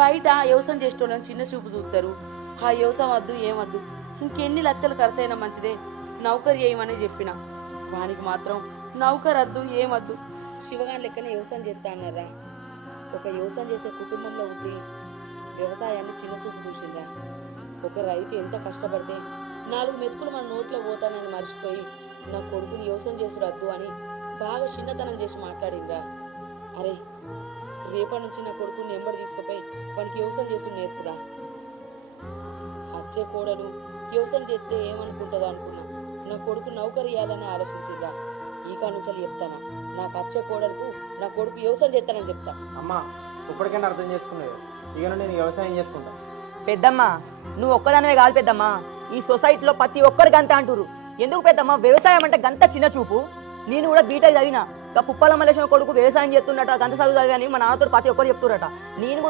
బయట వ్యవసాయం చేసేటోళ్ళని చిన్న చూపు చూస్తారు. ఆ వ్యవసాయం వద్దు ఏమద్దు, ఇంకెన్ని లక్షలు ఖర్చు అయినా మంచిదే, నౌకరు చేయమని చెప్పిన. వానికి మాత్రం నౌకరు వద్దు ఏమద్దు, శివగాని లెక్కనే వ్యవసాయం చేస్తా అన్నారా. ఒక వ్యవసాయం చేసే కుటుంబంలో ఉండి వ్యవసాయాన్ని చిన్న చూపు చూసిందా. ఒక రైతు ఎంత కష్టపడితే 4 మెతుకులు మన నోట్లో పోతానని మర్చిపోయి నా కొడుకుని వ్యవసాయం చేసుడు వద్దు అని బాగా చిన్నతనం చేసి మాట్లాడిందా. అరే రేపటి నుంచి నా కొడుకుని నెంబర్ తీసుకుపోయి వానికి వ్యవసాయం చేసుడు నేర్పురా. వచ్చే కోడలు వ్యవసాయం చేస్తే ఏమనుకుంటుందో అనుకున్నా. నా కొడుకు నౌకరు ఇవ్వాలని ఆలోచించిందా. ఈ నుంచి చెప్తానా, నాకు వచ్చే కోడలకు నా కొడుకు వ్యవసాయం చేస్తానని చెప్తా. అమ్మా ఇప్పటికైనా అర్థం చేసుకునేది, ఇక నేను వ్యవసాయం చేసుకుంటా. పెద్దమ్మ నువ్వు ఒక్కదానివే కాదు పెద్దమ్మ, ఈ సొసైటీలో ప్రతి ఒక్కరు గంత అంటారు. ఎందుకు పెద్దమ్మ వ్యవసాయం అంటే గంత చిన్న చూపు? నేను కూడా బీటెక్ చదివినా, పుప్పల మల్లేశ్వర కొడుకు వ్యవసాయం చేస్తున్నట, గంత చదువు చదివి అని మా నాన్నతో ప్రతి ఒక్కరు చెప్తురట. నేను కూడా